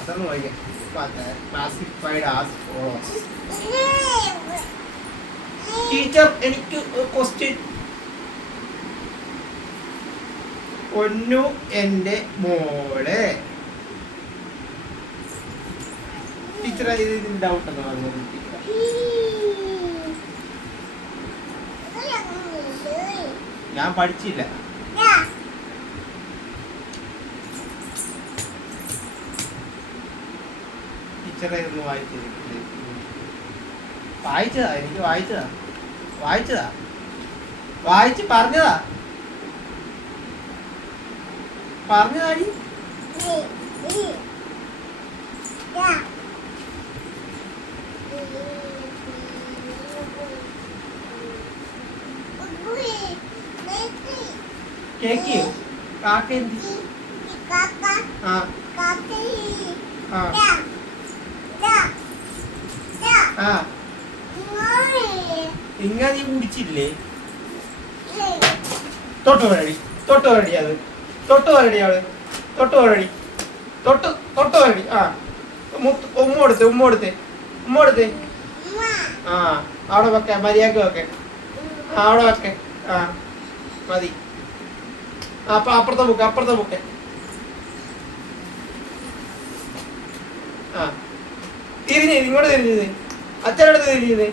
അതൊന്ന് വായിക്കാം. Classified as follows. Teacher എനിക്ക് ക്വസ്റ്റ്യൻ. പൊന്നു എൻ്റെ മോളെ. ടീച്ചർ ഇതിന് ഡൗട്ട് എന്ന് പറഞ്ഞത് ഞാൻ പഠിച്ചില്ല. ടീച്ചറെ ഒന്ന് വായിച്ചതാ എനിക്ക് വായിച്ച് പറഞ്ഞതാടി. കേക്കിയോ കാക്ക എന്ത്? ഇങ്ങ നീ കുടിച്ചില്ലേ? തൊട്ട് വരടി അത് തൊട്ട് വരടി ആ ഉമ്മ കൊടുത്തേ. ആ അവിടെ വെക്കെ മര്യാദക്ക് വെക്കെ. അവിടെ വെക്കെ. ആ മതി. അപ്പൊ അപ്പുറത്തെ ബുക്ക്. ആ ഇങ്ങോട്ട് തിരിഞ്ഞത് അച്ഛനടുത്ത് തിരിഞ്ഞത്.